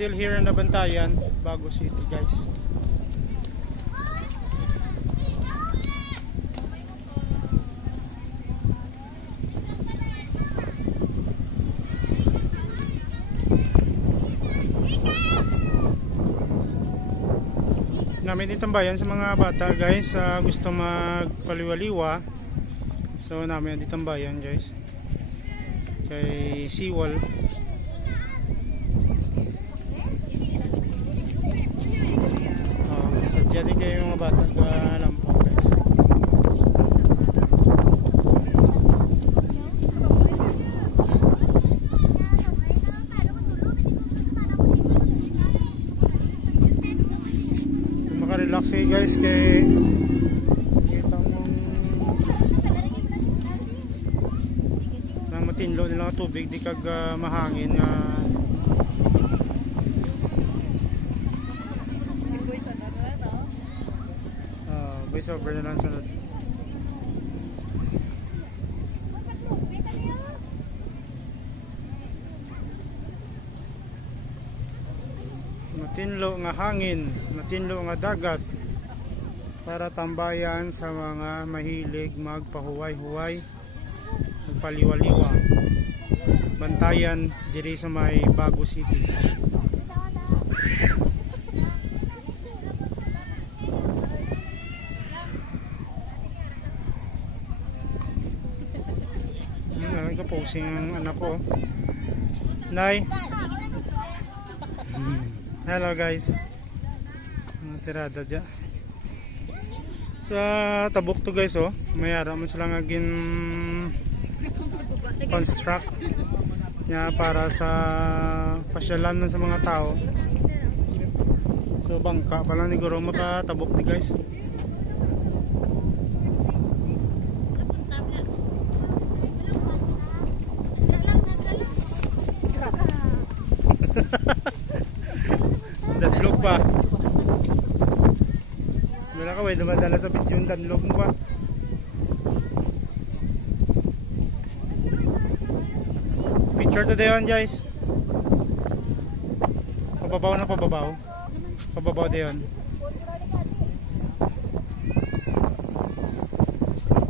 still here in the Bantayan, Bago City, guys. Namin itambayan sa mga bata, guys, gusto magpaliwaliwa. So namin itambayan, guys, kay Seawall. Sadya din kayo mga bata lampong, guys. Makarelax kayo, guys, kay kita mong nang matinlo nilang tubig, di kag mahangin nga voice over na lang sunod. Matinlo nga hangin, matinlo nga dagat, para tambayan sa mga mahilig magpahuway-huway, magpaliwaliwa. Bantayan diri sa may Bago City. Posing ang anak ko. Nay. Hello, guys. Tirada dyan sa tabok to, guys. Mayara mo sila nga construct niya para sa pasyalan sa mga tao. So bangka pala ni Guro makatabok di, guys. Danlog pa. Wala ka, dumadala sa video yung danlog mo pa. Picture to dayon, guys. Pababaw na pababaw. Pababaw dayon.